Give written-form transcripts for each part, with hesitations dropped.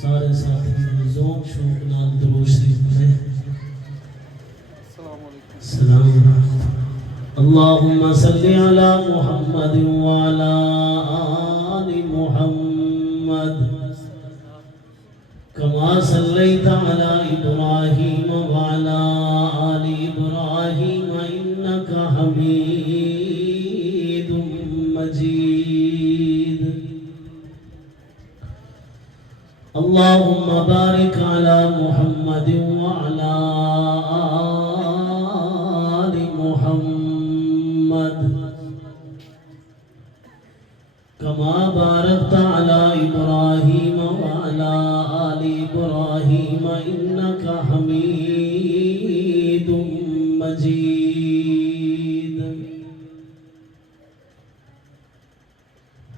سارے ساتھی ذوق شوق نال درود شریف پڑھیں۔ السلام علیکم۔ اللهم صل على محمد وعلى آل محمد كما صليت على إبراهيم وعلى آل إبراهيم إنك حميد مجيد۔ اللهم بارك على محمد وعلى آل محمد كما باركت على إبراهيم وعلى آل إبراهيم إنك حميد مجيد۔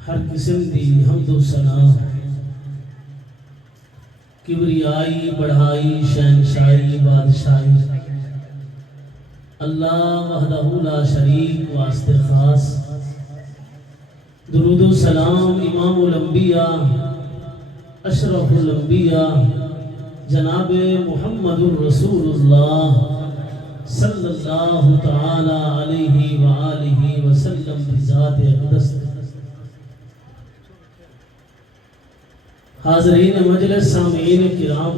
ہر قسم دی حمد و ثنا، کبریائی، بڑھائی، شہنشاہی، بادشاہی اللہ وحدہ لا شریک واسطے خاص۔ درود و سلام امام الانبیاء، اشرف الانبیاء، جناب محمد الرسول اللہ صلی اللہ تعالی علیہ وآلہ وسلم بذات اقدس۔ حاضرین مجلس، سامعین کرام،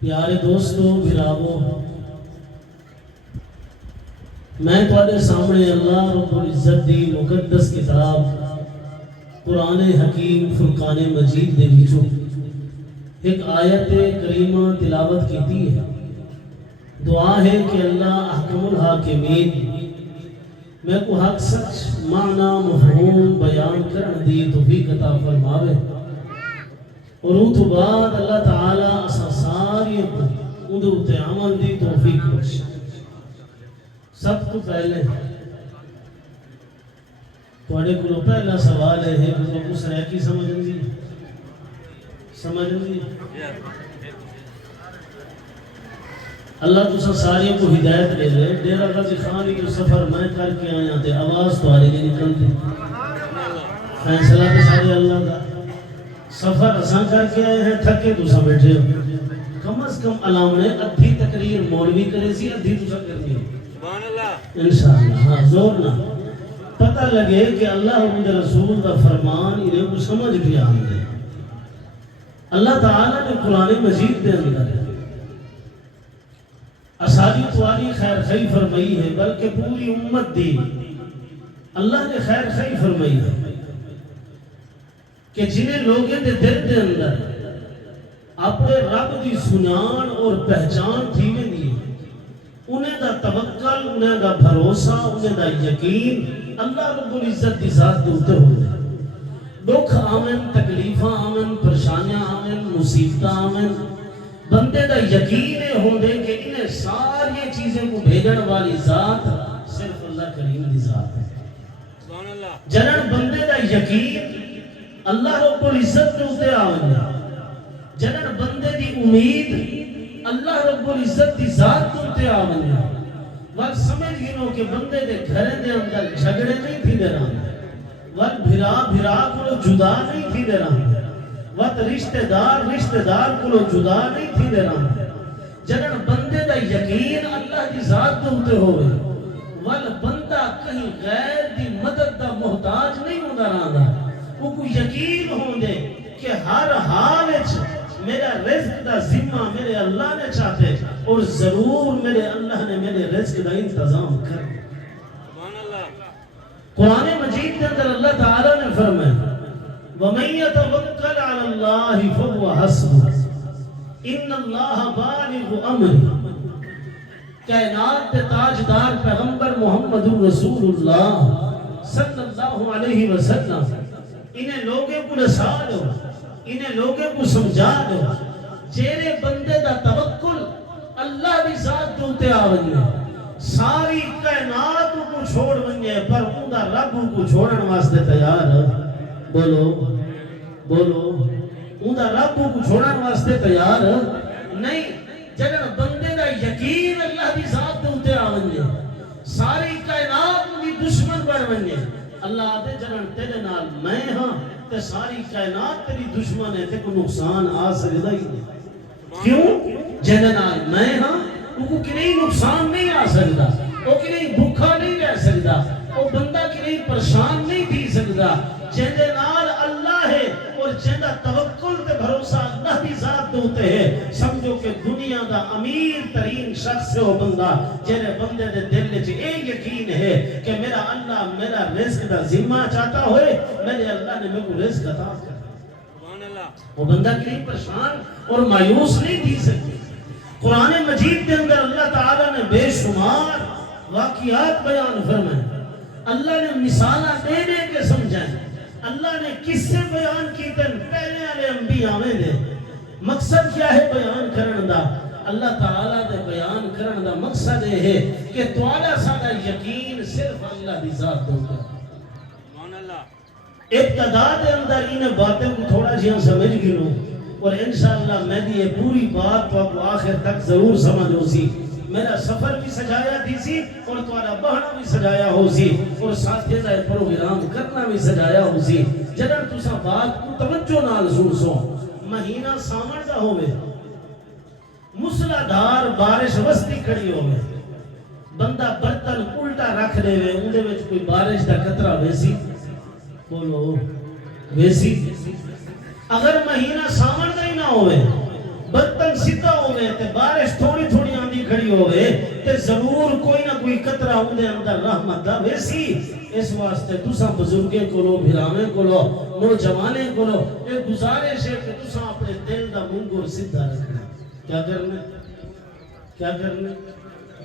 پیارے دوستوں، بھراوو، میں تواڈے سامنے اللہ رب العزت دی مقدس کتاب قرآن حکیم فرقان مجید دے وچوں ایک آیت کریمہ تلاوت کیتی ہے۔ دعا ہے کہ اللہ احکم الحاکمین میں کو حق سچ معنی مفہوم بیان کرن دی توفیق عطا فرماوے، اور ان تو بعد اللہ تعالی اساں ساری کو اندر تے عمل دی توفیق بخشے۔ سب تو پہلے تواڈے کولوں پہلا سوال ہے کہ تم سریکی سمجھن دی اللہ تسا ساری کو ہدایت دے دے۔ ڈیرہ غازی خان کی سفر میں کر کے آیا تے آواز تمہاری نہیں نکلتی، فیصلہ تے سارے اللہ کا۔ سفر اساں کر کے آئے ہیں، تھکے تسا بیٹھے ہو، کم از کم علام نے ادھی تقریر مولوی کرے سی، ادھی تسا کرنی ہو انشاءاللہ۔ ہاں زور نہ پتہ لگے کہ اللہ و رسول کا فرمان انہیں کو سمجھ بھی آمدے۔ اللہ تعالیٰ نے قرآن مجید دے اندر اساری تواری خیر خی فرمائی ہے، بلکہ پوری امت دی اللہ نے خیر خی فرمائی ہے کہ جنہیں لوگیں دے دل دے اندر اپنے رب دی سنان اور پہچان تھی میں دی، انہیں دا توکل، انہیں دا بھروسہ، انہیں دا یقین اللہ رب العزت دی ذات دے اتر ہو جائے۔ دکھ آمن، تکلیفہ آمن، پریشانیاں آمن، مصیبتہ آمن، بندے دا یقین ہوں دے کہ انہیں ساری چیزیں کو بھیجن والی ذات صرف اللہ کریم دی ذات ہے۔ جنن بندے دا یقین اللہ رب العزت دے اتر آمن، جنن بندے دی امید اللہ رب العزت دی ذات دے اتر آمن، وقت سمجھ گنو کہ بندے دے گھرے دے اندر جھگڑے نہیں تھی دے رہا، وقت بھرا کو جدا نہیں تھی دے رہا، وقت رشتہ دار کو جدا نہیں تھی دے رہا۔ جنن بندے دا یقین اللہ دی ذات دے ہوتے ہوئے، وقت بندہ کہیں غیر دی مدد دا محتاج نہیں ہوں دا رہا، وہ کو یقین ہوں دے کہ ہر حال میرا رزق دا ذمہ میرے اللہ نے چاہتے، اور ضرور میرے اللہ نے میرے رزق دا انتظام کر۔ قرآن مجید کے اندر اللہ تعالیٰ نے فرمایا وَمَن يَتَوَكَّلْ عَلَى اللَّهِ فَهُوَ حَسْبُهُ إِنَّ اللَّهَ بَالِغُ أَمْرِهِ۔ کائنات کے تاجدار پیغمبر محمد الرسول اللہ صلی اللہ علیہ وسلم انہیں لوگوں کو نصا دو، انہیں لوگوں کو سمجھا دو جیرے بندے دا توکل اللہ دی ذات دوتے آونگے، ساری کائنات کو چھوڑ ونگے، پر ان دا رب کو چھوڑن واسطے تیار۔ بولو ان دا رب کو چھوڑن واسطے تیار نہیں۔ جنن بندے دا یقین اللہ دی ذات دوتے آونگے، ساری کائنات دی دشمن بڑھ ونگے، اللہ آدھے جنن تیرے نال میں ہاں تے ساری کائنات تیری دشمن ہے تے کوئی نقصان آ سکتا ہی نہیں کیوں جہدے نال میں ہاں وہ کہ نہیں نقصان نہیں آ سکتا وہ کہ نہیں بھوکا نہیں رہ سکتا وہ بندہ کہ نہیں پریشان نہیں تھی سکتا جہدے نال اللہ ہے اور جہدہ توکل تے بھروسہ اللہ دی ذات دوتے ہیں سمجھو کہ دنیا دا امیر ترین شخص ہے وہ بندہ جہنے بندے دے دل وچ یہ یقین ہے کہ میرا اللہ میرا رزق دا ذمہ چاہتا ہوئے میرے اللہ نے میرے کو رزق عطا کر وہ بندہ کہ نہیں پریشان اور مایوس نہیں تھی سکتی قرآن مجید کے اندر اللہ تعالیٰ نے بے شمار واقعات بیان فرمائے اللہ نے مثالہ دے دے کے سمجھائیں اللہ نے کس سے بیان کی تن پہلے والے انبیاء میں دے مقصد کیا ہے بیان کرن دا اللہ تعالیٰ دے بیان کرن دا مقصد ہے کہ توالا سادہ یقین صرف اللہ دی ذات دوتا ابتدا دے اندر انہیں باتیں کو تھوڑا جہاں سمجھ گنو اور انشاءاللہ میں بھی یہ پوری بات تو آپ کو آخر تک ضرور سمجھ ہو سی میرا سفر بھی سجایا تھی سی اور تمہارا بہنا بھی سجایا ہو سی اور ساتھی کا پروگرام کرنا بھی سجایا ہو سی جدر تسا بات کو توجہ نال سن سو مہینہ سامن دا ہوئے مسلادھار بارش وستی کھڑی ہوئے بندہ برتن الٹا رکھ دے ہوئے اندے میں کوئی بارش دا خطرہ ویسی بولو ویسی اگر مہینہ سامن دا ہی نہ ہوئے برتن سیدھا ہوئے تے بارش تھوڑی تھوڑی آندھی کھڑی ہوئے تے ضرور کوئی نہ کوئی قطرہ ہوندے اندر رحمت دا ویسی اس واسطے تسا بزرگیں کو لو بھرامیں کو لو نوجوانے کو لو ایک گزارش ہے کہ تسا اپنے دل دا منگر سیدھا رکھنا کیا کرنے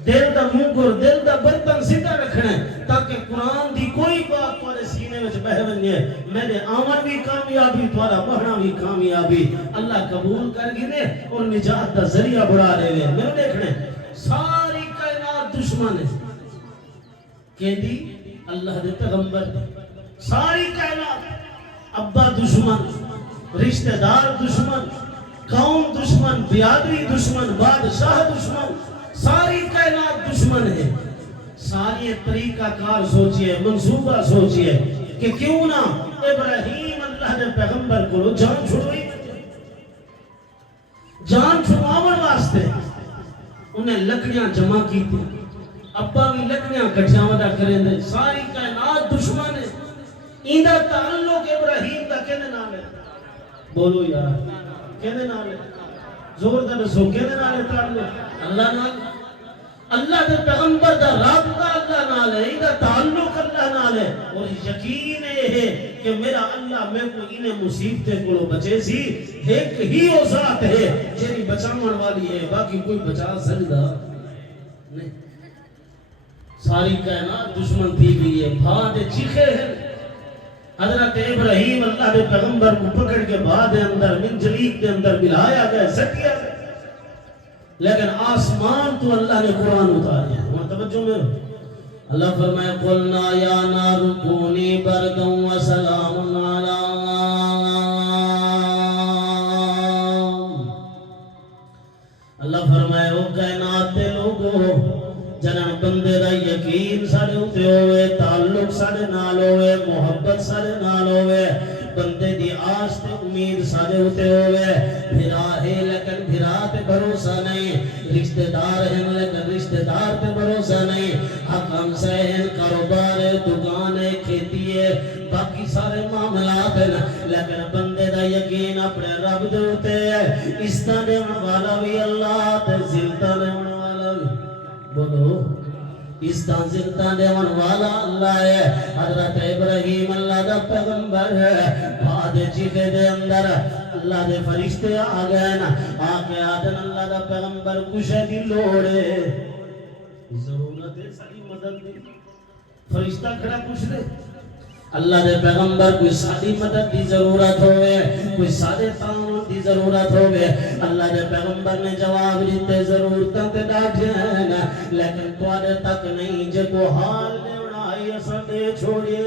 دل دا منگر دل دا برتن سیدھا رکھنا تاکہ قرآن دی کوئی بات تمہارے سینے میں بہ بنیے میرے آمن بھی کامیابی تمہارا بڑھنا بھی کامیابی اللہ قبول کر گنے اور نجات دا ذریعہ بڑھا رہے ہوئے میں دیکھنے ساری کائنات دشمن ہے کہ دی اللہ دے پیغمبر ساری کائنات ابا دشمن رشتہ دار دشمن قوم دشمن بیادری دشمن بادشاہ دشمن ساری کائنات دشمن ہے ساری طریقہ کار سوچئے منصوبہ سوچئے کہ کیوں نہ ابراہیم اللہ نے پیغمبر کو جان چھوڑوئی جان چھوڑاون واسطے انہیں لکڑیاں جمع کی تھی ابا بھی لکڑیاں کٹیاں ودا کریں دے ساری کائنات دشمن ہے ایندہ تعلق ابراہیم دا کہنے نام ہے بولو یار کہنے نام ہے زور دا رسو کہنے نام ہے تعلق اللہ نام اللہ دے پیغمبر دا رابطہ اللہ نال ہے ایدہ تعلق اللہ نال ہے اور یقین ہے کہ میرا اللہ میں کو انہیں مصیبتیں کو بچے سی ایک ہی وہ ذات ہے جیری بچاون والی ہے باقی کوئی بچا سکتا نہیں ساری کائنات دشمن تھی گئی ہے بھاں دے چیخے ہیں حضرت ابراہیم اللہ دے پیغمبر کو پکڑ کے بعد اندر من جلیب دے اندر ملایا گئے سکیا گئے لیکن آسمان تو اللہ نے قرآن اتاریا وہاں توجہ میں اللہ فرمائے قلنا یا نار کونی بردا و سلام علی اللہ فرمائے او کائنات دے لوگو جنہاں بندے دا یقین سارے ہوتے ہوئے تعلق سارے نال ہوئے محبت سارے نال ہوئے بندے دی آس تے امید سارے ہوتے ہوئے بھرا ہے لیکن بھرا تے بھروسہ نہیں رشتہ دار ہیں لیکن رشتہ دار تے بھروسہ نہیں حکم سے ہیں کاروبار ہے دکان ہے کھیتی ہے باقی سارے معاملات ہیں لیکن بندے دا یقین اپنے رب دے ہوتے ہیں اس طرح دیون والا بھی اللہ تے زلتا دیون والا بھی بولو اس تنزلتا دیون والا اللہ ہے حضرت ابراہیم اللہ دا پیغمبر ہے بعد چیخے دے اندر اللہ دے فرشتے آگئے نا آگے آدن اللہ دا پیغمبر کشے دی لوڑے ضرورت ہے ساری مدد دی فرشتہ کھڑا کچھ دے اللہ دے پیغمبر کوئی ساری مدد دی ضرورت ہوئے کوئی سارے تعاون دی ضرورت ہوئے اللہ دے پیغمبر نے جواب دیتے ضرورتاں تے ڈاٹھے ہیں لیکن توارے تک نہیں جے کو حال نے اڑائی ایسا دے چھوڑیے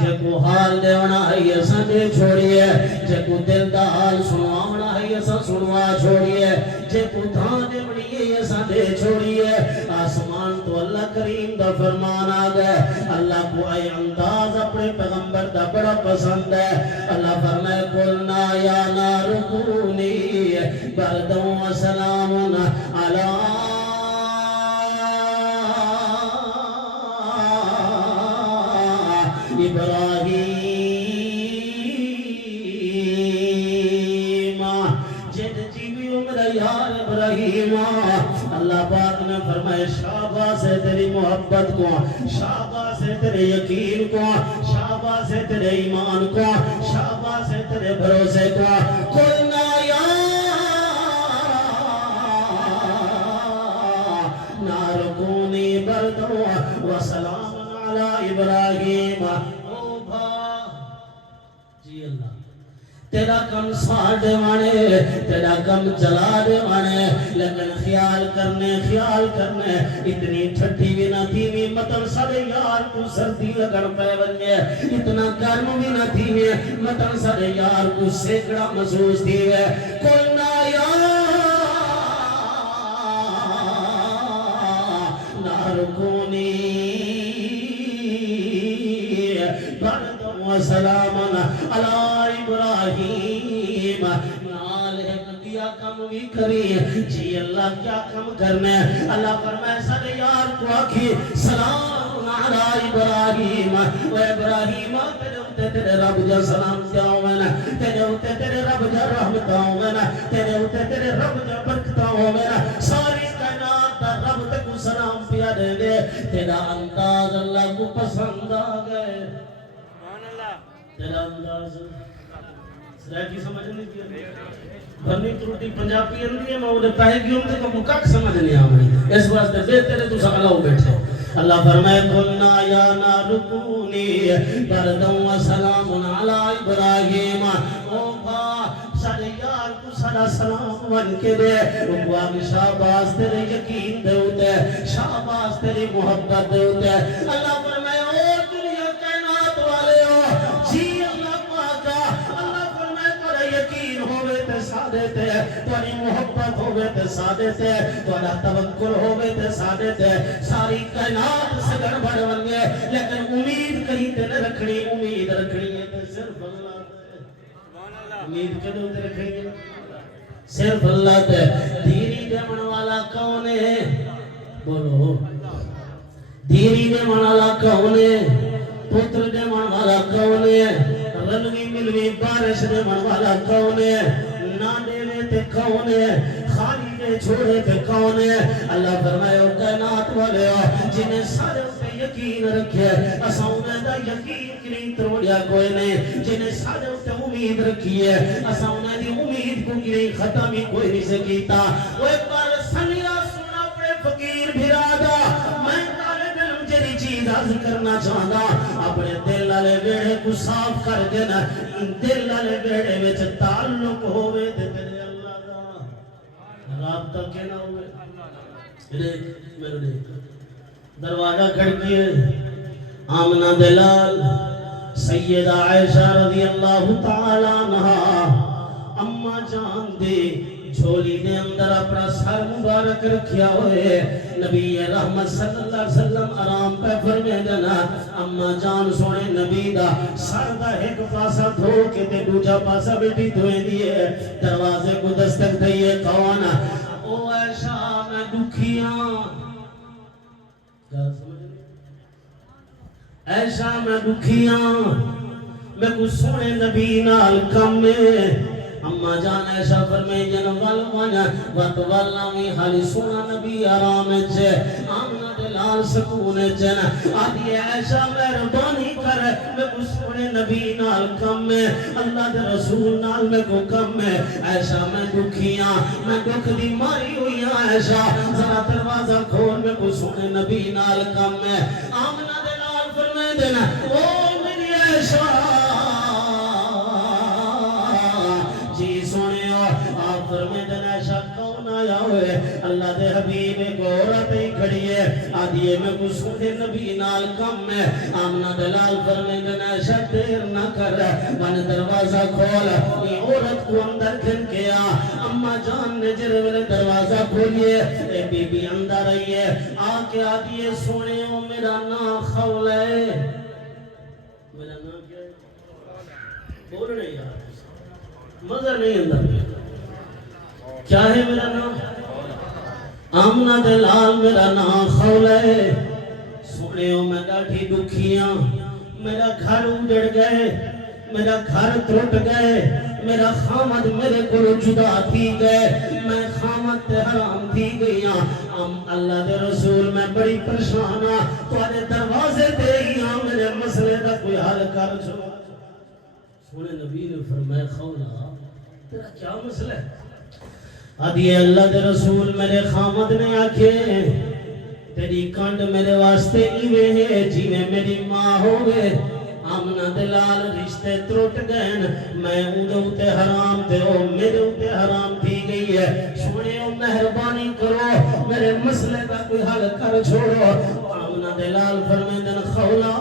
جے کو حال دیونا ہے اساں دے چھوڑیے جے کو دل دا حال سنواونا ہے اساں سنوا چھوڑیے جے کو دھان دیونی ہے اساں دے چھوڑیے آسمان تو اللہ کریم دا فرمان آ گئے اللہ کو اے انداز اپنے پیغمبر دا بڑا پسند ہے اللہ فرمائے قلنا یا نار کونی بردوں و سلام علی ابراہیم جد جیوی عمر یار ابراہیم اللہ پاک نے فرمائے شاباش ہے تیری محبت کو شاباش ہے تیرے یقین کو شاباش ہے تیرے ایمان کو شاباش ہے تیرے بھروسے کو قلنا یا نار کونی بردوں و سلام علی ابراہیم او بھا جی اللہ تیرا کم ساڑھے وانے تیرا کم جلا دے وانے لیکن خیال کرنے اتنی ٹھٹی بھی نہ تھی بھی مطلب سارے یار کو سردی لگن پہ بنگے اتنا گرم بھی نہ تھی بھی مطلب سارے یار کو سیکڑا محسوس تھی ہے قلنا یا نار کونی سلام علی ابراہیم نال ایک دیا کم بھی کری جی اللہ کیا کم کرنے اللہ فرمائے سارے یار کو آکھی سلام علی ابراہیم و ابراہیم تیرے رب جا سلام جاؤں میں تیرے رب جا رحمت آؤں میں تیرے رب جا برکت آؤں میں ساری کائنات رب تک سلام پیا دے دے تیرا انداز اللہ کو پسند آ گئے تیرا انداز سرائکی سمجھ نہیں دیا بھرنی تروٹی پنجابی اندھی ہے میں انہیں پہے گی ہوں تھے کہ مکاک سمجھ نہیں آمنی اس واسطے بے تیرے تو سکلہ ہو بیٹھے اللہ فرمائے قلنا یا نار کونی بردوں و سلام علی ابراہیم او بھا سارے یار کو سارا سلام بن کے دے وہ آگے شاباز تیرے یقین دے ہوتے شاباز تیری محبت دے ہوتے اللہ فرمائے او دنیا کائنات والے ہو جی اللہ پاکا اللہ فرمائے تیرے یقین ہوئے تے سادے تے تیری محبت ہوئے تے سادے تے تیرا توکل ہوئے تے سادے تے ساری کائنات سے گڑبڑ بن گئے لیکن امید کہیں تے نہ رکھنی امید رکھنی ہے تے صرف اللہ امید کدوں تے رکھیں گے صرف اللہ تے دھیری دیمن والا کون ہے بولو دھیری دیمن والا کون ہے پتر دیمن والا کون ہے رلوی ملوی بارش دیمن والا کون ہے نہ دینے تے کون ہے خالی دے چھوڑے تے کون ہے اللہ فرمائے او کائنات والے ہو جنہیں سارے پہ یقین رکھے اساں انہیں دا یقین کریں تروڑیا کوئی نہیں جنہیں سارے پہ امید رکھی ہے اساں انہیں دی امید کو کریں ختم ہی کوئی نہیں سے کیتا وہ ایک بار سنیا سنا اپنے فقیر بھرادا میں طالب علم جری چیز حاضر کرنا چاہتا اپنے دل والے بیڑے کو صاف کر دینا دل والے بیڑے میں تعلق ہوئے تیرے اللہ دا رابطہ کہنا ہوئے میرے دیکھ دروازہ کھڑکیے آمنہ دلال سیدہ عائشہ رضی اللہ تعالی عنہ اماں جان دے جھولی دے اندر اپنا سر مبارک رکھیا ہوئے نبی رحمت صلی اللہ علیہ وسلم آرام پہ فرمے دینا اماں جان سونے نبی دا سر دا ایک پاسا دھو کے تے دوجہ پاسا بیٹی دھوئے دیئے دروازے کو دستک دئیے کون او عائشہ میں دکھیاں ایسا میں دکھیاں میں کچھ سونے نبی نال کم میں اما جان ایسا فرمائے جن والوانا وطوالنامی حالی سونا نبی آرام چھے آمنا دلال سکون چھے آدھی ایسا مہربانی کر میں کچھ سونے نبی نال کم میں اللہ دے رسول نال میں کو کم میں ایسا میں دکھیاں میں دکھ دی ماری ہوئیاں ایسا ذرا دروازہ کھول میں کچھ سونے نبی نال کم میں آمنا دینا او میری عائشہ جی سونے آپ فرمائے دینا عائشہ کون آیا ہوئے اللہ دے حبیب ایک عورت ہی کھڑی ہے آدھیے میں کو سونے نبی نال کم ہے آمنہ دلال فرمائے دنا شد دیر نہ کر من دروازہ کھولا یہ عورت کو اندر کھن کے اماں جان نے جرے میرے دروازہ کھولیے اے بی بی اندر آئیے آکے آدھیے سونے ہو میرا نا خول ہے میرا نا کیا ہے بول نہیں یار مزہ نہیں اندر کیا ہے میرا نام آمنہ دلال میرا نام خول ہے سونے ہو میں ڈاٹھی دکھیاں میرا گھر اجڑ گئے میرا گھر ترٹ گئے میرا خامد میرے کو جدا تھی گئے میں خامد تے حرام تھی گئی اللہ دے رسول میں بڑی پریشان تواڈے دروازے تے ہی میرے مسئلے دا کوئی حل کر چھو سونے نبی نے فرمایا خولا تیرا کیا مسئلہ ہے آدھی اللہ دے رسول میرے خامد نے آکھے تیری کانڈ میرے واسطے ایوے ہے جی میں میری ماں ہوئے آمنہ دلال رشتے ترٹ گئن میں اندھوتے حرام تے ہو میرے اندھے حرام تھی گئی ہے سونے ہو مہربانی کرو میرے مسئلے کا کوئی حل کر چھوڑو آمنہ دلال فرمیدن خولا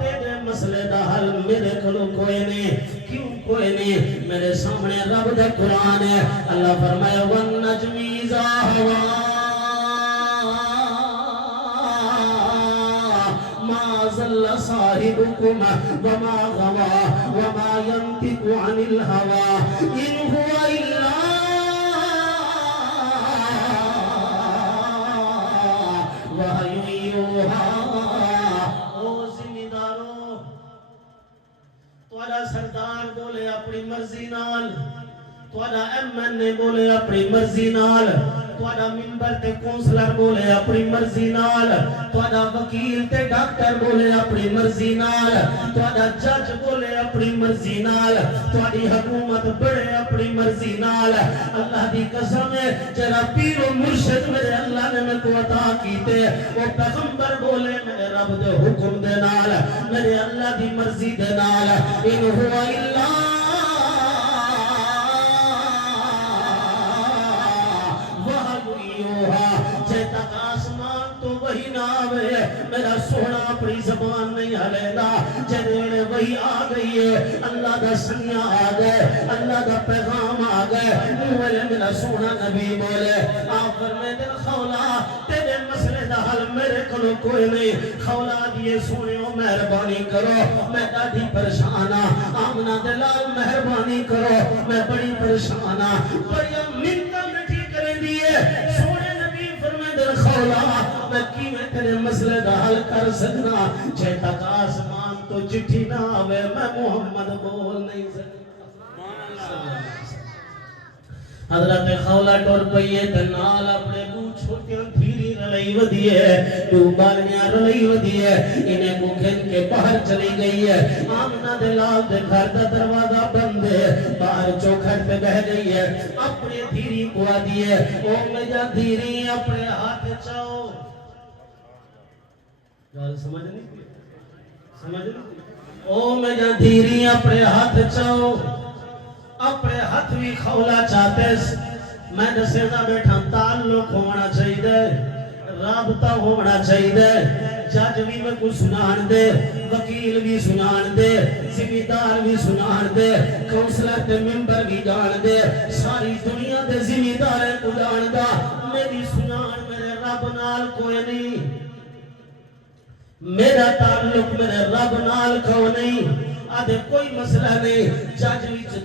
تیرے مسئلے دا حل میرے کلو کوئی نہیں کیوں کوئی نہیں میرے سامنے رب دا قرآن ہے اللہ فرمایا وَالنَّجْمِ إِذَا هَوَىٰ مَا ضَلَّ صَاحِبُكُمْ وَمَا غَوَىٰ وَمَا يَنْطِقُ عَنِ الْهَوَىٰ إِنْ هُوَ إِلَّا وَحْيٌ يُوحَىٰ او ذمہ دارو تواڈا سردار بولے اپنی مرضی نال تواڈا ایم این اے بولے اپنی مرضی نال تواڈا ممبر تے کونسلر بولے اپنی مرضی نال تواڈا وکیل تے ڈاکٹر بولے اپنی مرضی نال تواڈا جج بولے اپنی مرضی نال تواڈی حکومت بڑے اپنی مرضی نال اللہ دی قسم ہے جڑا پیر و مرشد میرے اللہ نے میں کو عطا کیتے وہ پیغمبر بولے میرے رب دے حکم دے نال میرے اللہ دی مرضی دے نال ان ہوا الا میرا سونا اپنی زبان نہیں ہلے گا جنہیں وہی آ گئی ہے اللہ دا سنیا آ گئے اللہ دا پیغام آ گئے مولے میرا سونا نبی بولے آپ فرمائے دل خولا تیرے مسئلے دا حل میرے کلو کوئی نہیں خولا دیئے سونے ہو مہربانی کرو میں دادی پریشانا آمنہ دلال مہربانی کرو میں بڑی پریشانا بڑی منتہ مٹھی کریں دیئے سونے نبی فرمائے دل خولا میں کی میں تیرے مسئلے دا حل کر سکنا چھے تک آسمان تو چٹھی نہ آوے میں محمد بول نہیں سکتا حضرت خولا ٹور پئیے تنال اپنے دو چھوٹیاں دھیری رلائی ودیے دو بالیاں رلائی ودیے انہیں کو کھن کے باہر چلی گئی ہے آمنہ دلال دے گھر دا دروازہ بند ہے باہر چوکھٹ پہ بہ گئی ہے اپنے دھیری کو آدیے او میجا دھیری اپنے ہاتھ چاہو گال سمجھ نہیں او میجا دھیری اپنے ہاتھ چاہو اپنے ہاتھ بھی خولا چاہتے میں دسے نہ بیٹھا تعلق ہونا چاہیے رابطہ ہونا چاہیے جج بھی میں کو سنان دے وکیل بھی سنان دے ذمہ دار بھی سنان دے کونسلر تے ممبر بھی جان دے ساری دنیا دے ذمہ دار کو جان دا میری سنان میرے رب نال کوئی نہیں میرا تعلق میرے رب نال کو نہیں آدھے کوئی مسئلہ نہیں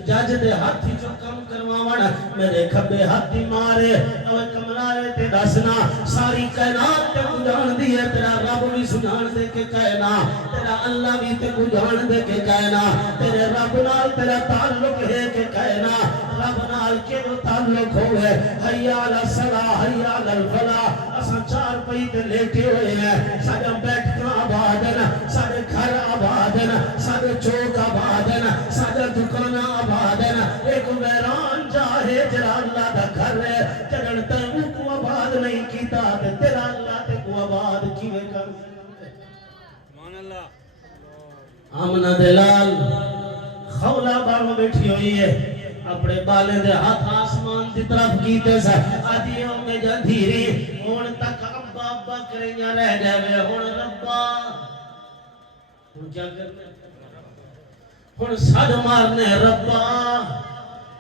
جج دے ہاتھی جو کم کروانا میرے کھبے ہاتھی مارے اوے کمرائے تے دسنا ساری کائنات تے کو جان دی ہے تیرا رب بھی سنان دے کے کہنا تیرا اللہ بھی تے کو جان دے کے کہنا تیرے رب نال تیرا تعلق ہے کہ کہنا رب نال کے وہ تعلق ہوئے حیاء علی الصلاح حیاء علی الفلاح اساں چار پئی تے لیٹے ہوئے ہیں ساڈا بیٹھنا آباد ہے ساڈے گھر آباد ہے ساڈے چوک آباد ہے ساڈا دکان آباد ہے ایک ویران جاہے جرا اللہ دا گھر ہے جڑن تے کو آباد نہیں کیتا تے تیرا اللہ تے کو آباد کیویں کر سبحان اللہ آمنہ دلال خولا باہر بیٹھی ہوئی ہے اپنے بالے دے ہاتھ آسمان دی طرف کیتے سا آدھیوں میں جا دھیری ہون تک ابا توبہ کریں یا رہ جاوے ہن ربا ہن کیا کرنا ہن سد مارنے ربا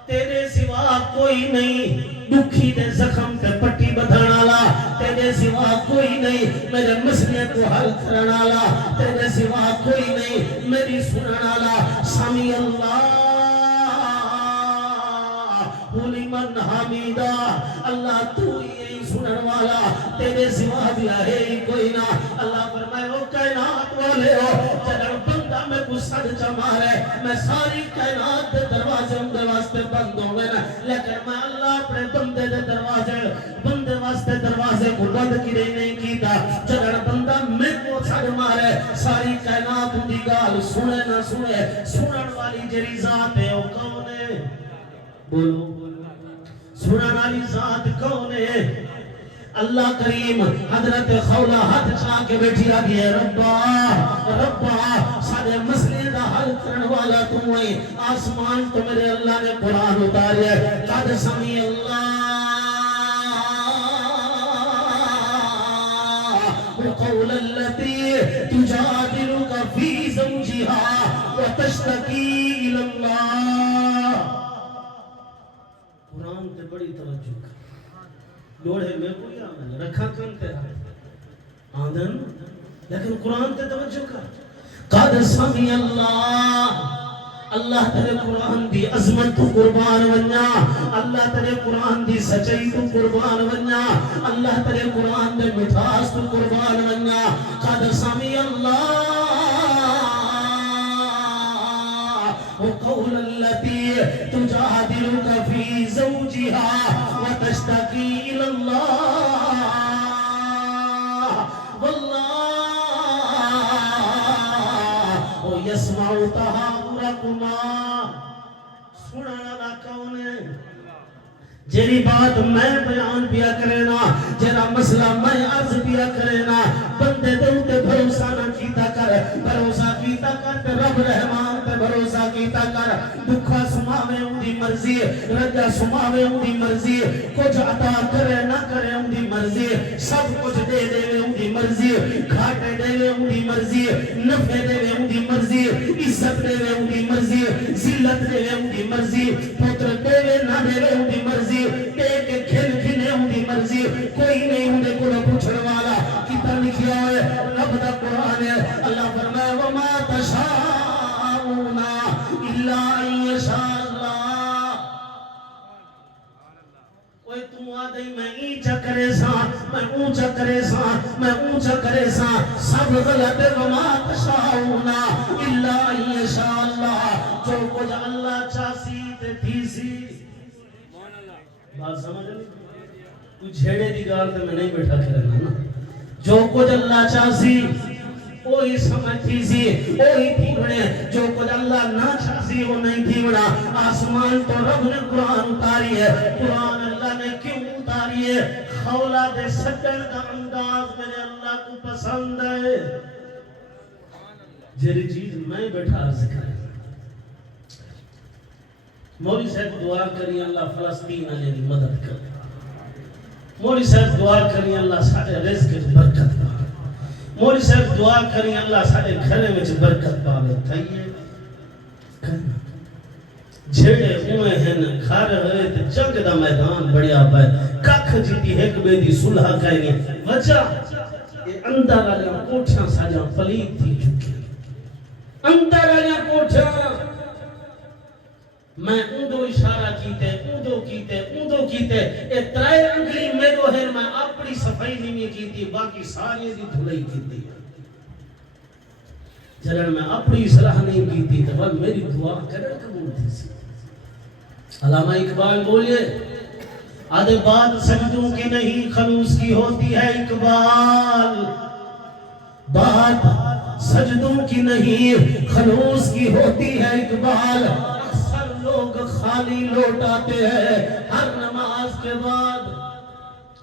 تیرے سوا کوئی نہیں دکھی دے زخم تے پٹی بدھن والا تیرے سوا کوئی نہیں میرے مسئلے کو حل کرن والا تیرے سوا کوئی نہیں میری سنن والا سمی اللہ لمن حمیدہ اللہ تو ہی سنن والا تیرے سوا بھی ہے کوئی نہ اللہ فرمائے او کائنات والے ہو جدر بندہ میں کو سڑ چمارے میں ساری کائنات دے دروازے اندر واسطے بند ہو گئے لیکن میں اللہ اپنے بندے دے بندے واسطے دروازے کو بند کی نہیں کیتا جدر بندہ میں کو سڑ مارے ساری کائنات دی گال سنے نہ سنے سنن والی جری ذات ہے او کون ہے بولو سنن والی ذات کون ہے اللہ کریم حضرت خولہ ہاتھ چاہ کے بیٹھی آگی ہے ربا سارے مسئلے دا حل کرن والا تو ہے آسمان تو میرے اللہ نے قرآن اتاری ہے قد سمی اللہ قول اللتی تجادلک فی زوجہا وتشتکی الاللہ قرآن تے بڑی توجہ کر لوڑے میں کوئی آمن رکھا کن تیرا آدن لیکن قرآن تے توجہ کر قد سمی اللہ تیرے قرآن دی عظمت تو قربان ونیا اللہ تیرے قرآن دی سچائی تو قربان ونیا اللہ تیرے قرآن دے مٹھاس تو قربان ونیا قد سمی اللہ وقول التي تجادلك في زوجها وتشتكي إلى الله والله يسمع تحاوركما سننا کون ہے جیری بات میں بیان پیا کرینا جیرا مسئلہ میں عرض پیا کرینا بندے دے اتے بھروسہ نہ کیتا کر بھروسہ کیتا کر تے رب رحمان تے بھروسہ کیتا کر دکھا سماوے ان دی مرضی رجا سماوے ان دی مرضی کچھ عطا کرے نہ کرے ان دی مرضی سب کچھ دے دے ان دی مرضی گھاٹے دے ان دی مرضی نفع دے ان دی مرضی عزت دے ان دی مرضی ذلت دے ان دی مرضی پتر دے نہ دے ان دی مرضی ایک کھل کھلے ان دی مرضی کوئی نہیں ان دے کو پوچھنے والا کتنا لکھیا ہے رب دا قرآن ہے اللہ فرمائے وما تشاءون الا ان یشاء اللہ کوئی تم آدھے میں اونچا کرے سا میں اونچا کرے سا میں اونچا کرے سا سب غلط ہے وما تشاءون الا ان یشاء اللہ جو کچھ اللہ چاسی تے تھیسی بات سمجھ لیں کوئی جھیڑے دی گال تے میں نہیں بیٹھا کے رہنا نا جو کچھ اللہ چاہسی وہی سمجھتی سی وہی تھی بڑے جو کچھ اللہ نہ چاہسی وہ نہیں تھی بڑا آسمان تو رب نے قرآن اتاری ہے قرآن اللہ نے کیوں اتاری ہے خولہ دے سجن کا انداز میرے اللہ کو پسند ہے جیری چیز میں بیٹھا سکھائے مولوی صاحب دعا کری اللہ فلسطین علیہ دی مدد کر مولوی صاحب دعا کری اللہ سارے رزق کی برکت پا مولوی صاحب دعا کری اللہ سارے گھرے میں برکت پا تھائیے جھیڑے ہوئے ہیں گھر ہوئے تے جنگ دا میدان بڑیا پائے ککھ جیتی ایک بے دی صلح کہیں گے وجہ یہ اندر آلیا کوٹھاں ساجاں پلید تھی چکی اندر آلیا کوٹھاں میں اندو اشارہ کیتے ایک ترائے انگلی میں دو ہے میں اپنی صفائی نہیں کیتی باقی ساری دی دھلائی کیتی جلن میں اپنی اصلاح نہیں کیتی تو بل میری دعا کرے قبول تھی سی علامہ اقبال بولے آدھے بات سجدوں کی نہیں خلوص کی ہوتی ہے اقبال بات سجدوں کی نہیں خلوص کی ہوتی ہے اقبال لوگ خالی لوٹاتے ہیں ہر نماز کے بعد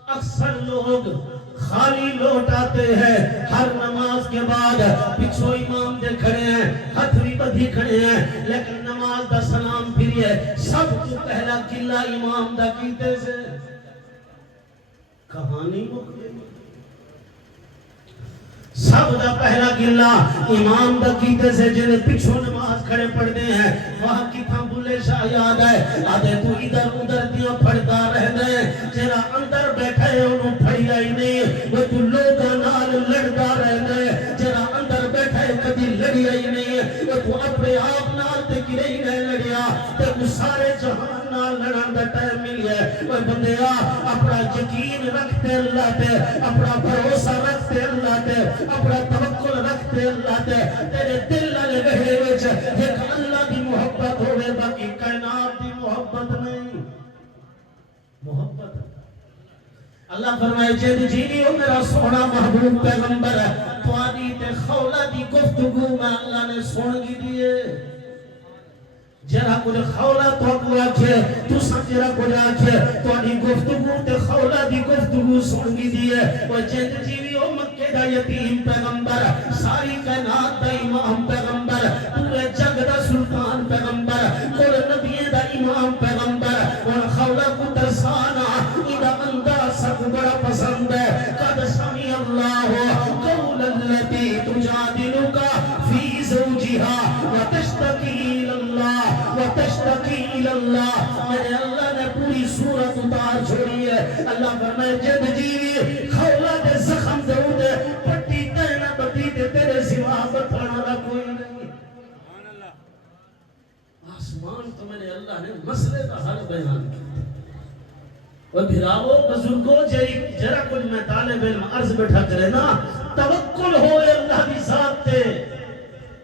اکثر لوگ خالی لوٹاتے ہیں ہر نماز کے بعد پچھو امام دے کھڑے ہیں ہتھوی بدھی کھڑے ہیں لیکن نماز دا سلام پھریے سب کو پہلا قلہ امام دا کیتے سے کہانی مکھ گئی سب دا پہلا گلا امام دا کیتے سے جنہیں پچھو نماز کھڑے پڑھتے ہیں وہاں کی تھا بلے شاہ یاد ہے آدھے تو ادھر ادھر دیا پڑھتا رہ دے جنہ اندر بیٹھے انہوں پڑھی آئی نہیں وہ تو لوگا نال لڑتا رہ دے جنہ اندر بیٹھے کبھی لڑی آئی نہیں وہ تو اپنے آپ نال تے گرے ہی نہیں لڑیا تے وہ سارے جہان نال لڑن دا ٹائم مل ہے وہ بندیا اپنا یقین رکھتے اللہ تے اپنا بھروسہ رکھتے اللہ تے اپنا توکل رکھتے اللہ تے تیرے دل والے وہڑے وچ ایک اللہ دی محبت ہوے باقی کائنات دی محبت نہیں محبت اللہ فرمائے جے جیوی ہو میرا سونا محبوب پیغمبر ہے تواری تے خولا دی گفتگو میں اللہ نے سنگی دیے جرا کچھ خولا تو کو آکھے تو سمجھرا کچھ آکھے تو آنی گفتگو تے خولا دی گفتگو سنگی دیئے وہ جیت جیوی او مکہ دا یتیم پیغمبر ساری کائنات دا امام پیغمبر پورے جگ دا سلطان پیغمبر کل نبی دا امام پیغمبر اور خولا کو ترسانا ایدہ انداز سب بڑا پسند ہے قد سمی اللہ قول اللتی تجادلکا فی زوجہا وتشتکی اللہ وتشتکی الاللہ میرے اللہ نے پوری سورت اتار چھوڑی ہے اللہ فرمائے جد جیوی خولا دے زخم دے دے پٹی تینا بٹی دے تیرے سوا بتانا رہا کوئی نہیں آسمان تو میرے اللہ نے مسئلے کا حل بیان کیا اور بھراؤ بزرگوں جرا کچھ میں طالب علم عرض بیٹھا کرے نا توکل ہوئے اللہ کی ذات تے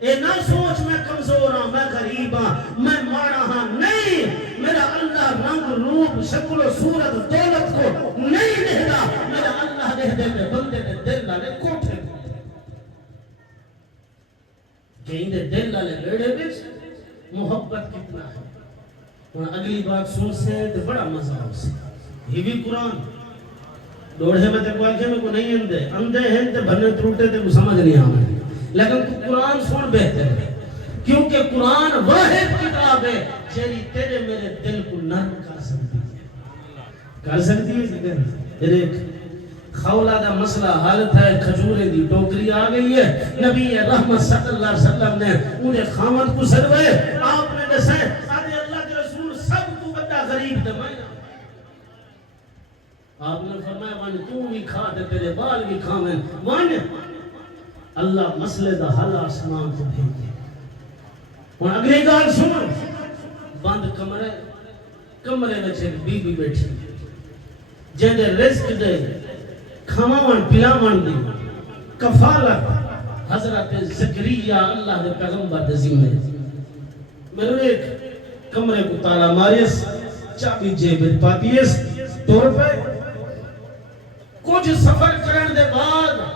اے نہ سوچ میں کمزور ہاں میں غریب ہاں میں ماڑا ہاں نہیں میرا اللہ رنگ روپ شکل و صورت دولت کو نہیں دہدا میرا اللہ دہدے میں بندے نے دل لالے کوٹھے کہیں دے دل لالے لیڑے بچ محبت کتنا ہے اور اگلی بات سن سے تو بڑا مزہ ہو سے یہ بھی قرآن دوڑے میں تے کوئی کے میں کو نہیں اندے ہیں تے بھنے تروٹے تے کو سمجھ نہیں آمد لیکن قرآن سن بہتر ہے کیونکہ قرآن واحد کتاب ہے جیری تیرے میرے دل کو نرم کر سکتی ہے ایک خولا دا مسئلہ حالت ہے کھجورے دی ٹوکری آ گئی ہے نبی رحمت صلی اللہ علیہ وسلم نے انہیں خامد کو سروے آپ نے دسائے آدھے اللہ کے رسول سب کو بڑا غریب دمائے آپ نے فرمایا وان تو بھی کھا دے تیرے بال بھی کھاویں وان اللہ مسئلے دا حل آسمان کو بھیج دے اور اگلی گال سن بند کمرے میں چھے بی بی بیٹھی جنہیں رزق دے کھماون پلاون دی کفالت حضرت زکریہ اللہ دے پیغمبر دے ذمہ میں ایک کمرے کو تالا ماریس چابی جیبت پاتیس طور پہ کچھ سفر کرن دے بعد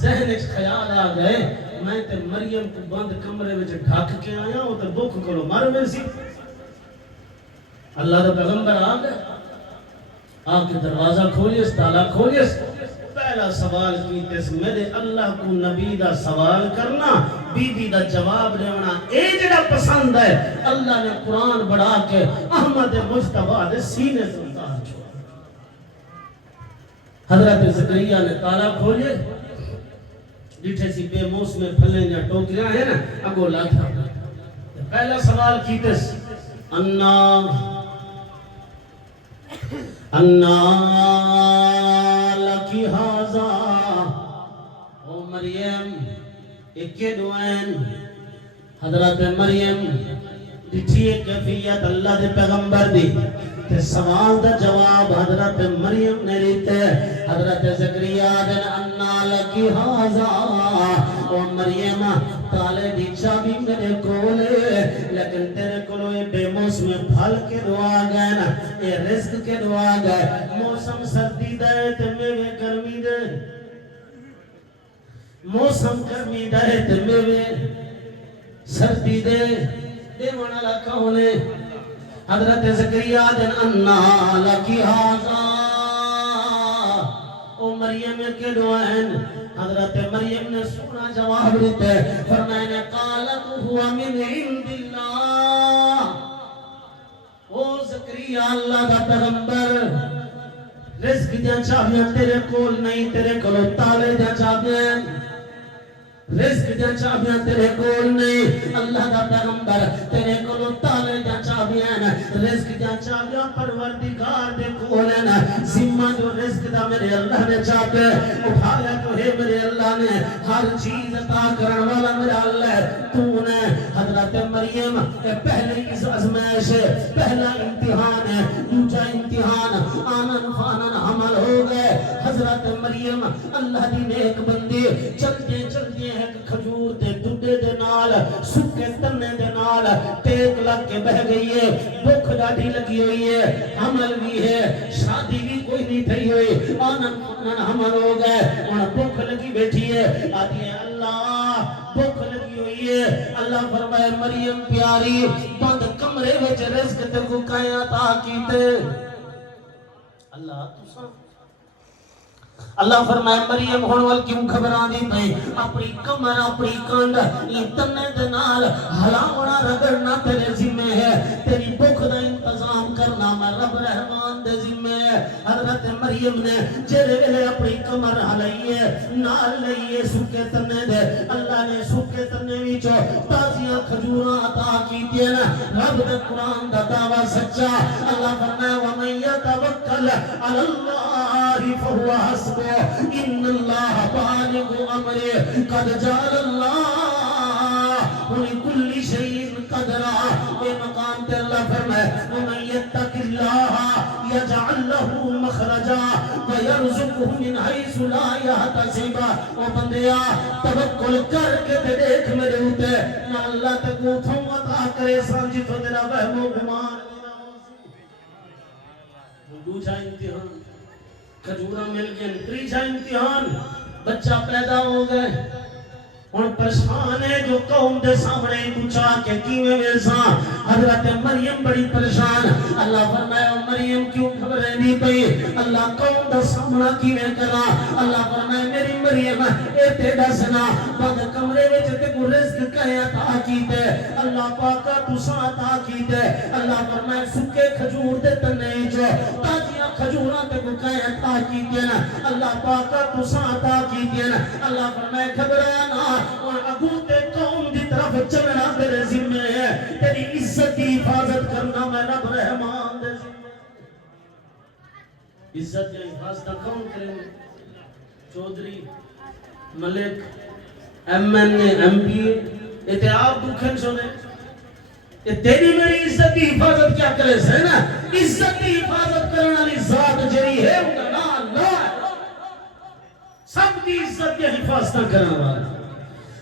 ذہن ایک خیال آ گئے میں تے مریم کو بند کمرے میں ڈھک کے آیا وہ تے بک کرو مر میں سی اللہ دا پیغمبر آ گئے آ کے دروازہ کھولیس تالا کھولیس پہلا سوال کیتے میرے اللہ کو نبی دا سوال کرنا بی بی دا جواب دینا اے جڑا پسند ہے اللہ نے قرآن بڑھا کے احمد مجتبی دے سینے سے اتار چھوڑا حضرت زکریا نے تالا کھولے ڈٹھے سی بے موسم پھلیں یا ٹوکریاں ہیں نا اگو لاتا پہلا سوال کیتے انا لکی حاضا او مریم اکے دعائن حضرت مریم ڈٹھی کیفیت اللہ دے پیغمبر دی تے سوال دا جواب حضرت مریم نے لیتے حضرت زکریا دن انا لکی حاضا او مریم تالے دی چابی میرے کولے لیکن تیرے کولو یہ بے موسم پھل کے دعا گئے نا یہ رزق کے دعا گئے موسم سردی دے تے میوے گرمی دے موسم گرمی دے تے میوے سردی دے دیوان اللہ کہونے حضرت زکریا دن انا لکی حاضا او مریم کے دعائن حضرت مریم نے سونا جواب دیتے فرمائنے قالت ہوا من عند اللہ او زکریا اللہ دا پیغمبر رزق دیا چاہیے تیرے کول نہیں تیرے کولو تالے دیا چاہیے رزق دیا چابیاں تیرے کول نہیں اللہ دا پیغمبر تیرے کولو تالے دیا چابیاں رزق دیا چابیاں پروردگار دے کول ہیں ذمہ جو رزق دا میرے اللہ نے چاہتے اٹھایا تو ہے میرے اللہ نے ہر چیز عطا کرن والا میرا اللہ ہے تو نے حضرت مریم پہلے اس ازمائش پہلا امتحان ہے دوسرا امتحان آنن فانن حمل ہو گئے حضرت مریم اللہ دی نیک بندی چلتے چلتے ایک کھجور دے ڈڈے دے نال سکے تنے دے نال ٹیک لگ کے بہ گئی ہے بھوک ڈاڈی لگی ہوئی ہے حمل بھی ہے شادی بھی کوئی نہیں تھی ہوئی آنن فانن حمل ہو گئے اور بھوک لگی بیٹھی ہے آتی ہے اللہ بھوک لگی ہوئی ہے اللہ فرمائے مریم پیاری بند کمرے وچ رزق تے کو کائیں عطا کیتے اللہ تساں اللہ فرمائے مریم ہون وال کیوں گھبران دی پئی اپنی کمر اپنی کانڈ یہ تنے دے نال ہلاونا رگڑنا تیرے ذمہ ہے تیری بھوک دا انتظام کرنا میں رب رحمان دے ذمہ ہے حضرت مریم نے جڑے ویلے اپنی کمر ہلائیے نال لئیے سکے تنے دے اللہ نے سکے تنے وچوں تازیاں کھجوراں عطا کیتیاں رب دے قرآن دا دعویٰ سچا اللہ فرمائے وَمَن يَتَوَکَّلْ عَلَى اللَّهِ فَهُوَ حَسْبُهُ ان اللہ بالغ امرہ قد جعل اللہ لکل شیء قدرا یہ مقام تے اللہ فرمائے ومن یتق اللہ یجعل له مخرجا ویرزقه من حیث لا یحتسب او بندیا توکل کر کے دیکھ میرے اوتے نہ اللہ تے کو تھوں عطا کرے سمجھ تو تیرا وہم و گمان دوسرا امتحان کھجورا مل گئے تیسرا امتحان بچہ پیدا ہو گئے اور پریشان ہے جو قوم دے سامنے پوچھا کہ کیویں ویساں حضرت مریم بڑی پریشان اللہ فرمایا مریم کیوں گھبرے نہیں پئی اللہ قوم دا سامنا کیویں کرا اللہ فرمایا میری مریم اے تیرا سنا بند کمرے وچ تے کو رزق کہیں عطا کیتے اللہ پاکا تساں عطا کیتے اللہ فرمایا سکے کھجور دے تنے جو تازیاں کھجوراں تے کو کہیں عطا کیتے اللہ پاکا تساں عطا کیتے اللہ فرمایا گھبرا نہ اور ابو تے قوم دی طرف چلنا تیرے ذمہ ہے تیری عزت کی حفاظت کرنا میں رب رحمان دے ذمہ عزت کی حفاظت کون کریں Chaudhry Malik M N A M P اتحاب دکھن سنے یہ تیری میری عزت کی حفاظت کیا کرے سے نا عزت کی حفاظت کرنا لی ذات جری ہے ان کا نام اللہ سب کی عزت کی حفاظت کرنا والا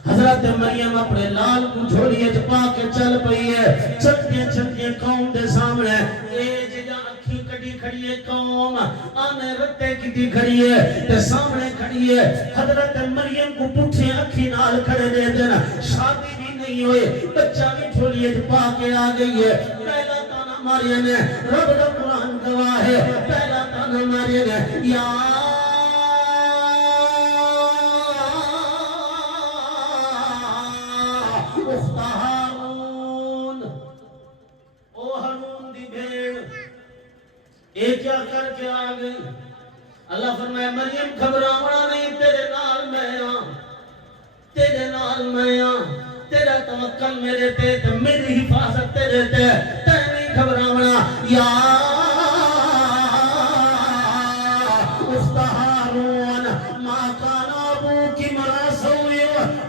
حضرت مریم اپنے لال کو جھوڑیے جپا کے چل پئی ہے چلتے چلتے قوم دے سامنے اے جگہ اکھی کٹی کھڑی ہے قوم آنے رتے کٹی کھڑی ہے تے سامنے کھڑی ہے حضرت مریم کو پٹھے اکھی نال کھڑے دے دینا شادی بھی نہیں ہوئے بچہ بھی جھوڑیے جپا کے آ گئی ہے پہلا تانا ماریا نے رب دا قرآن گواہ ہے پہلا تانا ماریا نے یا ہارون او ہارون دی بھیڑ اے کیا کر کے آ گئی اللہ فرمائے مریم گھبراونا نہیں تیرے نال میں آں تیرے نال میں آں تیرا توکل میرے تے میری حفاظت تیرے تے نہیں گھبراونا یا اخت ہارون ما کان ابوک امرأ سوء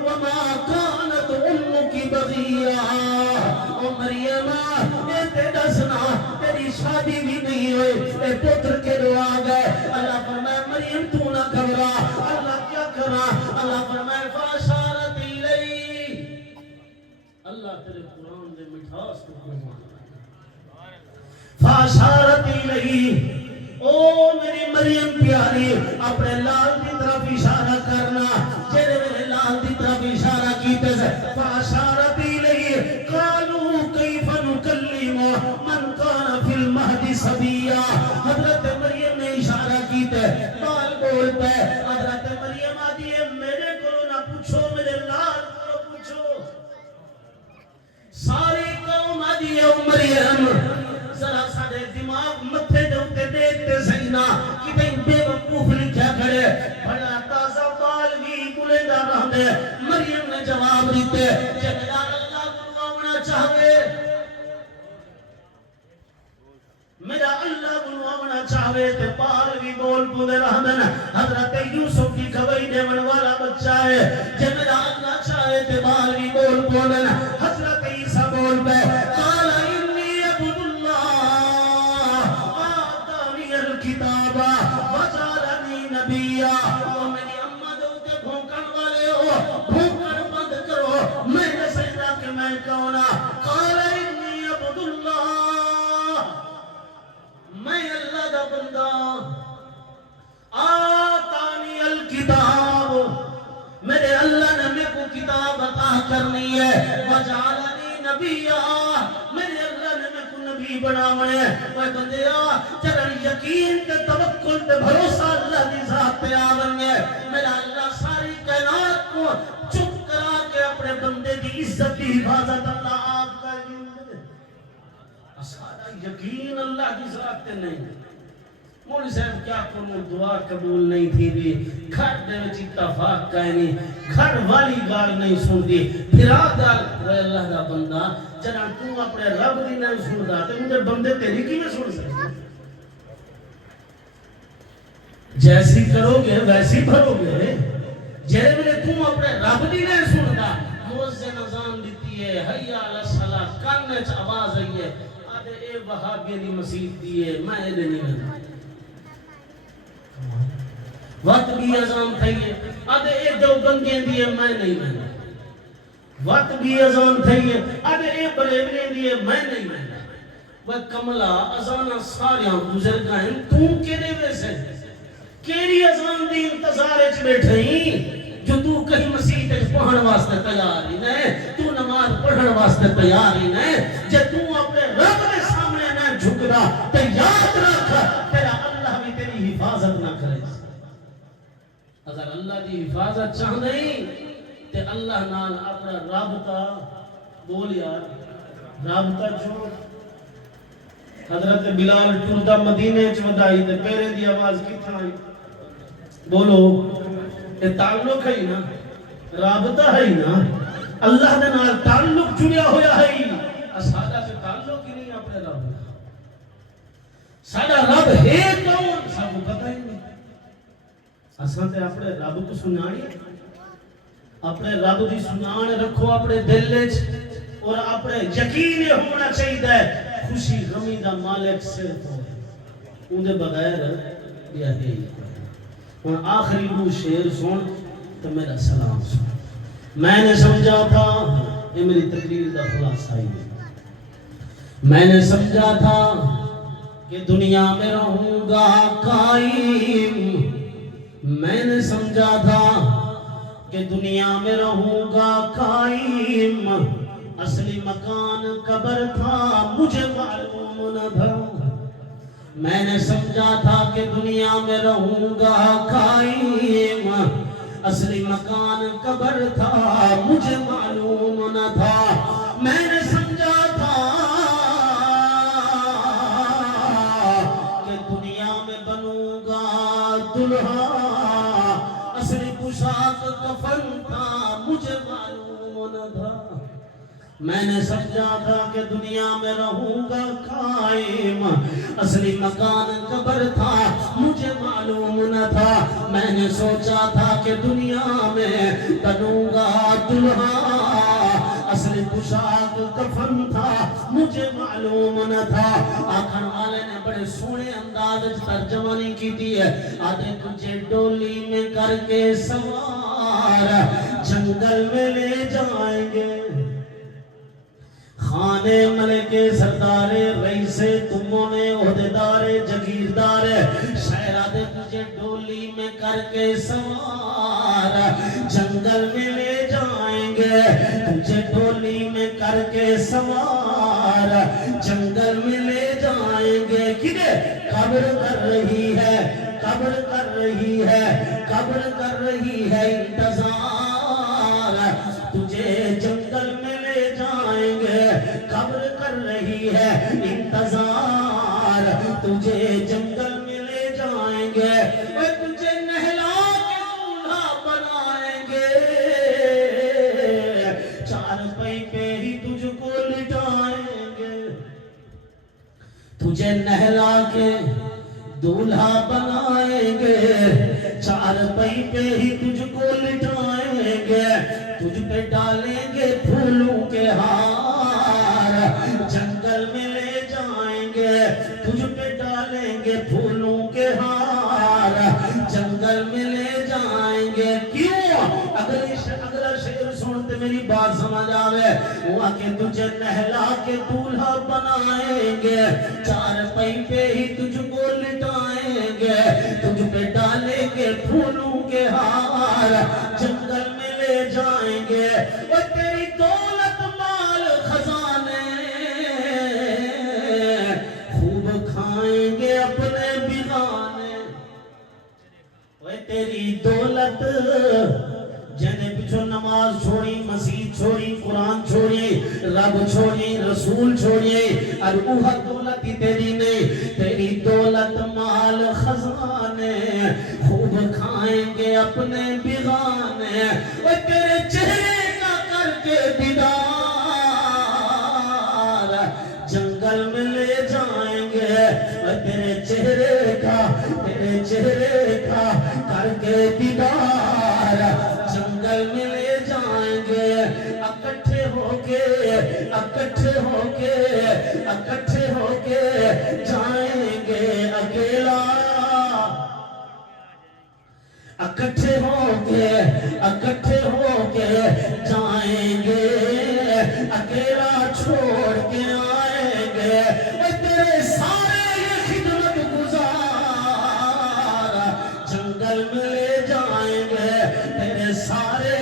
وما کانت امک بغیا او مریم اے تیرا سنا تیری شادی بھی نہیں ہوئی اے پتر کے رو آ گئے اللہ فرمائے مریم تو نہ گھبرا اللہ کیا کرا اللہ فرمائے فاشارت الی اللہ تیرے قرآن دے مٹھاس کو فاشارت الی او میری مریم پیاری اپنے لال کی طرف اشارہ کرنا جیرے میرے لال کی طرف اشارہ کیتے سے فاشارت الی قالوا کیف نکلم من کان فی المہد صبیا حضرت مریم نے اشارہ کیتے بال بول پہ حضرت مریم آدھی ہے میرے کو نہ پوچھو میرے لال کو پوچھو ساری قوم آدھی ہے مریم ذرا سارے دماغ متھے دوتے دیکھتے سینا کہ بھئی بے وقوف لکھا کھڑے بڑا تازہ بال بھی کلے دا رہنے مریم دیتے جنہا اللہ بنوانا چاہوے میرا اللہ بنوانا چاہوے تے پالوی بول پودے رہدن حضرت یوسف کی کبھی دیون والا بچہ ہے جے میرا اللہ چاہے تے پالوی بول پودن حضرت عیسیٰ بول پہ قال انی عبد اللہ آتانی الکتاب وجعلنی نبیا وہ میری اماں دوتے بھونکن والے ہو بھونکن بند کرو میں نے سجدہ کہ میں کونا قال انی عبد اللہ میں اللہ دا بندہ آتانی الکتاب میرے اللہ نے میں کو کتاب عطا کرنی ہے وجعلنی نبیا میرے اللہ نے میں کو نبی بناونے ہے وہ بندیا چرن یقین تے توکل تے بھروسہ اللہ دی ذات پہ آون ہے میرا اللہ ساری کائنات کو چپ کرا کے اپنے بندے دی عزت دی حفاظت اللہ آپ کا سارا یقین اللہ کی ذات تے نہیں مولوی صاحب کیا کروں دعا قبول نہیں تھی بھی گھر دے وچ اتفاق کائے نہیں گھر والی گال نہیں سن دی پھرا گال وہ اللہ دا بندہ جنا تو اپنے رب دی نہیں سن دا تے مجھے بندے تیری کی میں سن سکتے جیسی کرو گے ویسی بھرو گے جیرے میں تو اپنے رب دی نہیں سن دا موزن نظام دیتی ہے حی علی الصلاۃ کاننے چ آواز آئی ہے آدھے اے وہابی دی مسجد دیئے میں ایدے نہیں میں وقت بھی ازام تھئیے آدھے اے دو بندیں دیئے میں نہیں میں وقت بھی ازام تھئیے آدھے اے بریونے دیئے میں نہیں میں وہ کملہ ازانہ ساریاں بزرگائیں تم کینے ویسے کیری ازان دی انتظارے چ بیٹھیں جو تو کہیں مسیح تک پڑھن واسطے تیار ہی نہیں تو نماز پڑھن واسطے تیار ہی نہیں جے تو اپنے رب کے سامنے نہ جھکدا تے یاد رکھ تیرا اللہ بھی تیری حفاظت نہ کرے اگر اللہ دی حفاظت چاہ نہیں تے اللہ نال اپنا رابطہ بول یار رابطہ چھوڑ حضرت بلال ٹردا مدینے چ ودائی تے پیرے دی آواز کتھاں آئی بولو یہ تعلق ہے نا رابطہ ہے نا اللہ نے نال تعلق جڑیا ہویا ہے سادہ سے تعلق ہی نہیں اپنے رب سادہ رب ہے کون سب کو پتہ ہی نہیں اساں تے اپنے رب کو سنانی اپنے رب دی سنان رکھو اپنے دل وچ اور اپنے یقین ہونا چاہیے خوشی غمی دا مالک صرف ہو اون دے بغیر یہ ہے اور آخری وہ شعر سن تو میرا سلام سن میں نے سمجھا تھا یہ میری تقریر دا خلاصہ ہی میں نے سمجھا تھا کہ دنیا میں رہوں گا قائم میں نے سمجھا تھا کہ دنیا میں رہوں گا قائم اصلی مکان قبر تھا مجھے معلوم نہ تھا میں نے سمجھا تھا کہ دنیا میں رہوں گا قائم اصلی مکان قبر تھا مجھے معلوم نہ تھا میں نے سمجھا تھا کہ دنیا میں بنوں گا دلہا اصلی پوشاک کفن تھا مجھے معلوم نہ تھا میں نے سمجھا تھا کہ دنیا میں رہوں گا قائم اصلی مکان قبر تھا مجھے معلوم نہ تھا میں نے سوچا تھا کہ دنیا میں بنوں گا دلہا اصلی پوشاک کفن تھا مجھے معلوم نہ تھا آخر والے نے بڑے سونے انداز ترجمہ نہیں کی دی ہے آدھے تجھے ڈولی میں کر کے سوار جنگل میں لے جائیں گے خانے ملک سردار رئیس تموں نے عہدیدار جگیردار شہراد تجھے ڈولی میں کر کے سوار جنگل میں لے جائیں گے تجھے ڈولی میں کر کے سوار جنگل میں لے جائیں گے کدھر قبر کر رہی ہے قبر کر رہی ہے قبر کر رہی ہے انتظار تجھے جنگل میں لے جائیں گے قبر کر رہی ہے انتظار تجھے جنگل میں لے جائیں گے تجھے نہلا کے دولہا بنائیں گے تجھے نہلا کے دولہا بنائیں گے، چار پئی پہ ہی تجھ کو لٹائیں گے، تجھ پہ ڈالیں گے پھولوں کے ہار، جنگل میں لے جائیں گے، تجھ پہ ڈالیں گے پھولوں کے ہار، جنگل میں لے جائیں گے۔ کیوں؟ اگلا شعر سنتے میری بات سمجھ آوے، ہوا کہ تجھے نہلا کے دولہا بنائیں گے، چار پئی پہ ہی تجھ کو لٹائیں گے، تجھ پہ ڈالیں گے پھولوں کے ہار، جنگل میں لے جائیں گے، اور تیری دولت مال خزانے خوب کھائیں گے اپنے بیگانے۔ وہ تیری دولت جنے پیچھو نماز چھوڑی، مسیح چھوڑی، قرآن چھوڑی، رب چھوڑی، رسول چھوڑی، اور اوہ دولت ہی تیری نہیں، تیری دولت مال خزانے خوب کھائیں گے اپنے بیگانے، وہ تیرے چہرے کا کر کے دیدار جنگل میں لے جائیں گے، وہ تیرے چہرے کا کر کے دیدار جنگل میں لے جائیں گے، اکٹھے ہو کے جائیں گے اکیلا، اکٹھے ہو کے جائیں گے اکیلا، چھوڑ کے آئیں گے تیرے سارے یہ خدمت گزار جنگل میں لے جائیں گے، تیرے سارے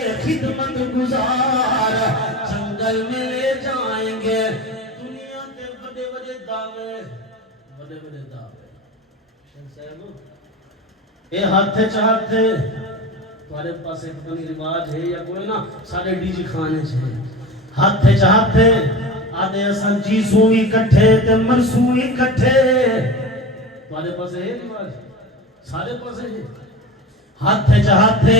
یہ خدمت گزار جنگل میں لے جائیں گے۔ دنیا کے بڑے دعوے اے ہاتھے چاہتے تمہارے پاس ایک بنی رواج ہے یا کوئی نا سارے ڈی جی کھانے چھے، ہاتھے چاہتے آدھے اساں جیسوں بھی کٹھے تے مرسوں بھی کٹھے، تمہارے پاس ہے رواج؟ سارے پاس ہے ہاتھے چاہتے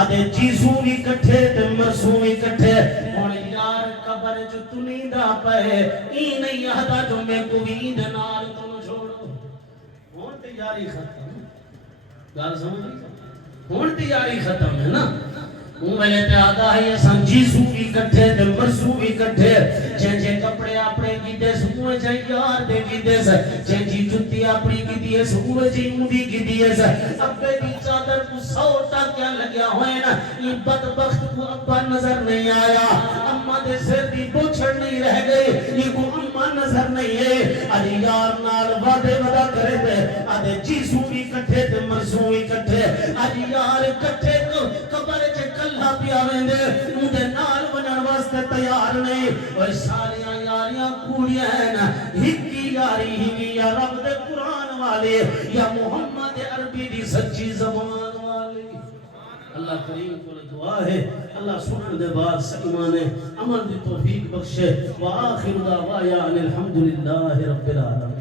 آدھے جیسوں بھی کٹھے تے مرسوں بھی کٹھے، اور یار قبر جو تنیدہ پہے ای نہیں آدھا جو میں کو بھی دنار تم چھوڑو، اور تیاری ختم، گال سمجھ ہون تیاری ختم ہے نا، میں تے آدھا ہے یہ سنجیسو بھی کٹھے تے مرسو بھی کٹھے، جے کپڑے اپنے کی دیس اوہ جے یار دے کی دیس، جے جتی اپنی کی دیس اوہ جے اونڈی کی دیس، ابے دی چادر کو 100 ٹاکیاں لگیا ہوئے نا، یہ بدبخت کو ابا نظر نہیں آیا، اماں دے سر دی بوچھڑ نہیں رہ گئی، یہ کو اماں نظر نہیں ہے، آدھے یار نال وعدے ودا کرے دے، آدھے جیسو بھی کٹھے تے مرسو بھی کٹھے، آدھے یار کٹھے قبر چے کلہ پیا ویندے اندے نال ونن واسطے تیار نہیں، اور ساریاں یاریاں کوڑیاں ہیں نا، ہکی یاری ہی یا رب دے قرآن والے یا محمد عربی دی سچی زبان والے۔ اللہ کریم کو دعا ہے اللہ سنن دے بعد ایمان عمل دی توفیق بخشے، وآخر دعوانا الحمدللہ رب العالمین۔